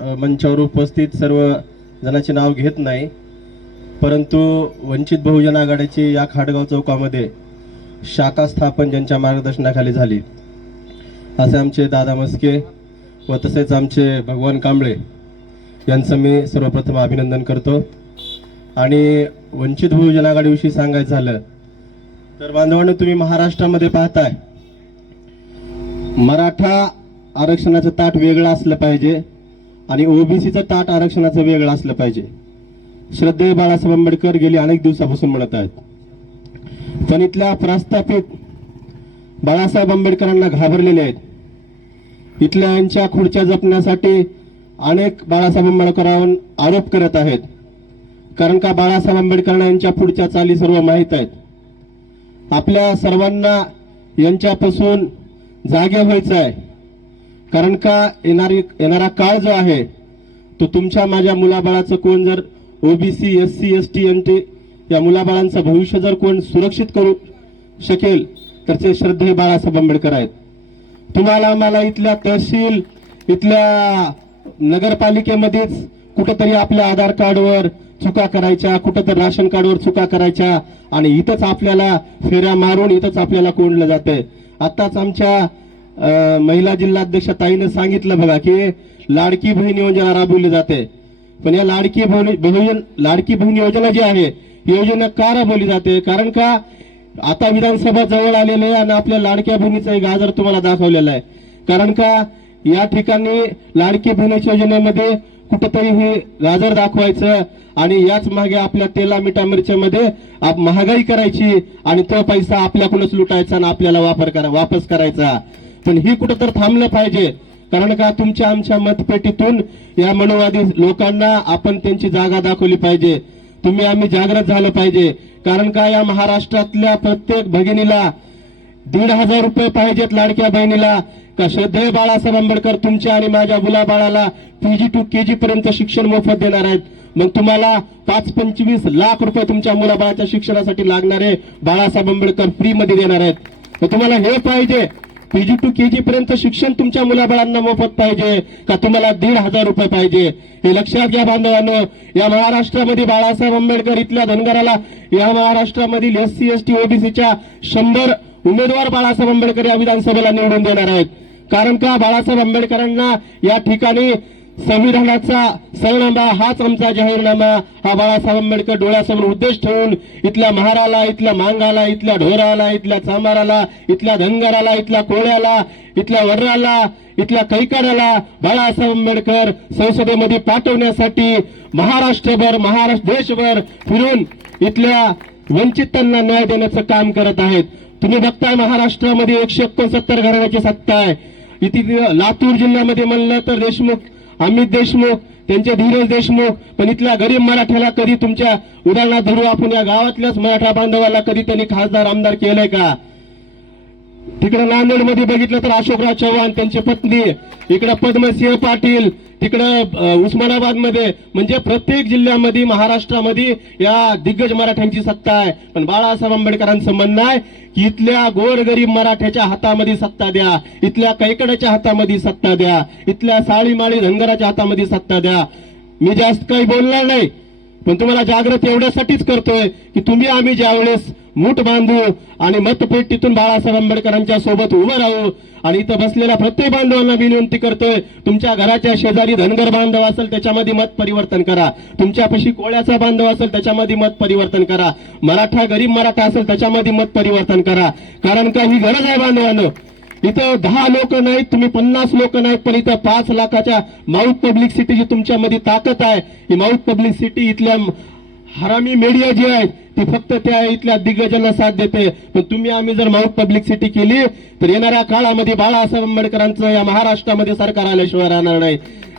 मंचावर उपस्थित सर्व जणांचे नाव घेत नाही, परंतु वंचित बहुजन आघाडीची या खाडगाव चौकामध्ये शाखा स्थापन ज्यांच्या मार्गदर्शनाखाली झाली असे आमचे दादा मस्के व तसेच आमचे भगवान कांबळे यांचं मी सर्वप्रथम अभिनंदन करतो। आणि वंचित बहुजन आघाडीविषयी सांगायचं झालं तर बांधवांनो, तुम्ही महाराष्ट्रामध्ये पाहताय मराठा आरक्षणाचं ताट वेगळं असलं पाहिजे आणि ओबीसीचं ताट आरक्षणाचं वेगळं असलं पाहिजे। श्रद्धेय बाळासाहेब आंबेडकर गेली अनेक दिवसापासून म्हणत आहेत, पण इथल्या प्रस्थापित बाळासाहेब आंबेडकरांना घाबरलेले आहेत। इथल्या यांच्या खुर्च्या जपण्यासाठी अनेक बाळासाहेब आंबेडकरांवर आरोप करत आहेत, कारण का बाळासाहेब आंबेडकरांना यांच्या पुढच्या चाली सर्व माहीत आहेत। आपल्या सर्वांना यांच्यापासून जागे व्हायचं आहे, कारण का येणारा काळ जो आहे तो तुमच्या माझ्या मुलाबाळाचं कोण जर ओबीसी एससी एसटी एनटी या मुलाबाळांचं भविष्य जर कोण सुरक्षित करू शकेल तर ते श्रद्धेय बाळासाहेब आंबेडकर आहेत। तुम्हाला आम्हाला इथल्या तहसील इथल्या नगरपालिकेमध्येच कुठेतरी आपल्या आधार कार्डवर चुका करायच्या, कुठेतरी राशन कार्डवर चुका करायच्या आणि इथंच आपल्याला फेऱ्या मारून इथंच आपल्याला कोंडलं जातंय। आताच आमच्या महिला जिल्हाध्यक्ष ताईने सांगितलं बघा की लाडकी बहीण योजना राबवली जाते, पण या लाडकी बहीण योजना जी आहे योजना का राबवली जाते, कारण का आता विधानसभा जवळ आलेले आहे आणि आपल्या लाडक्या बहिणीचा एक गाजर तुम्हाला दाखवलेला आहे। कारण का या ठिकाणी लाडकी बहिणीच्या योजनेमध्ये कुठेतरी हे गाजर दाखवायचं आणि याच मागे आपल्या तेला मिठा मिरच्यामध्ये महागाई करायची आणि तो पैसा आपल्याकडूनच लुटायचा आणि आपल्याला वापस करायचा। पण ही कुठेतरी थांबलं पाहिजे, कारण का तुमच्या आमच्या मतपेटीतून या मनोवादी लोकांना आपण त्यांची जागा दाखवली पाहिजे। तुम्ही आम्ही जागृत झालं पाहिजे, कारण का या महाराष्ट्रातल्या प्रत्येक भगिनीला 1,500 रुपये पाहिजेत लाडक्या बहिणीला। का श्रद्धेय बाळासाहेब आंबेडकर तुमच्या आणि माझ्या मुलाबाळाला PG to KG पर्यंत शिक्षण मोफत देणार आहेत। मग तुम्हाला 5-25 लाख रुपये तुमच्या मुलाबाळाच्या शिक्षणासाठी लागणारे बाळासाहेब आंबेडकर फ्री मध्ये देणार आहेत। तर तुम्हाला हे पाहिजे PG to KG पर्यंत शिक्षण तुमच्या मुलाबाळांना मोफत पाहिजे का तुम्हाला 1,500 रुपये पाहिजे, हे लक्षात घ्या बांधवांनो। या महाराष्ट्रामध्ये बाळासाहेब आंबेडकर इथल्या धनगराला या महाराष्ट्रामधील SC ST OBCच्या 100 उमेदवार बाळासाहेब आंबेडकर या विधानसभेला निवडून देणार आहेत। कारण का बाळासाहेब आंबेडकरांना या ठिकाणी संविधानाचा सरनामा हाच आमचा जाहीरनामा हा बाळासाहेब आंबेडकर डोळ्यासमोर उद्देश ठेवून इथल्या महाराला, इथल्या मांगाला, इथल्या ढोराला, इथल्या चांबाराला, इथल्या धनगराला, इथल्या कोळ्याला, इथल्या वर्राला, इथल्या कैकाड्याला बाळासाहेब आंबेडकर संसदेमध्ये पाठवण्यासाठी महाराष्ट्रभर देशभर फिरून इथल्या वंचितांना न्याय देण्याचं काम करत आहेत। तुम्ही बघताय महाराष्ट्रामध्ये 169 घराण्याची सत्ता आहे। इथे लातूर जिल्ह्यामध्ये म्हणलं तर अमित देशमुख, त्यांचे धीरज देशमुख, पण इथल्या गरीब मराठ्याला कधी तुमच्या उदाहरणात धरू आपण या गावातल्याच मराठा बांधवाला कधी त्यांनी खासदार आमदार केलंय का? तिकडे नांदेडमध्ये बघितलं तर अशोकराव चव्हाण त्यांची पत्नी, इकडे पद्मसिंह पाटील, तिकडे उस्मानाबाद मध्ये, म्हणजे प्रत्येक जिल्ह्यामध्ये महाराष्ट्रामध्ये या दिग्गज मराठ्यांची सत्ता आहे। पण बाळासाहेब आंबेडकरांचं म्हणणं आहे की इथल्या गोरगरीब मराठ्याच्या हातामध्ये सत्ता द्या, इथल्या कैकड्याच्या हातामध्ये सत्ता द्या, इथल्या साळीमाळी धनगराच्या हातामध्ये सत्ता द्या। मी जास्त काही बोलणार नाही, पण तुम्हाला जागृत एवढ्यासाठीच करतोय की तुम्ही आम्ही ज्यावेळेस मूठ बांधू आणि मतपेटीतून बाळासाहेब आंबेडकरांच्या सोबत उभं राहू आणि इथं बसलेल्या प्रत्येक बांधवांना विनंती करतोय, तुमच्या घराच्या शेजारी धनगर बांधव असेल त्याच्यामध्ये मत परिवर्तन करा, तुमच्यापाशी कोळ्याचा बांधव असेल त्याच्यामध्ये मत परिवर्तन करा, मराठा गरीब मराठा असेल त्याच्यामध्ये मत परिवर्तन करा। कारण का ही गरज आहे बांधवांनो। इथं 10 लोक नाहीत, तुम्ही 50 लोक नाहीत, पण इथं 5 लाखाच्या माउथ पब्लिक सिटीची तुमच्यामध्ये ताकद आहे। ही माउथ पब्लिक सिटी इथल्या हरामी मीडिया जी आहे ती फक्त त्या इथल्या दिग्गजांना साथ देते, पण तुम्ही आम्ही जर माउथ पब्लिक सिटी केली तर येणाऱ्या काळामध्ये बाळासाहेब आंबेडकरांचं या महाराष्ट्रामध्ये सरकार आल्याशिवाय राहणार नाही।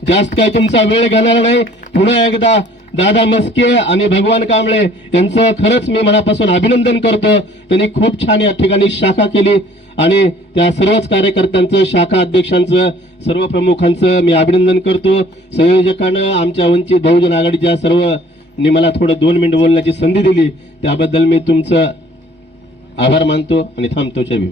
जास्त काही तुमचा वेळ घालणार नाही। पुन्हा एकदा दादा मस्के आणि भगवान कांबळे यांचं खरंच मी मनापासून अभिनंदन करतो। त्यांनी खूप छान या ठिकाणी शाखा केली आणि त्या सर्वच कार्यकर्त्यांचं, शाखा अध्यक्षांचं, सर्व प्रमुखांचं मी अभिनंदन करतो। संयोजकांना आमच्या वंचित बहुजन आघाडीच्या सर्वांनी मला थोडं 2 मिनिट बोलण्याची संधी दिली त्याबद्दल मी तुमचं आभार मानतो आणि थांबतो। जय भीम।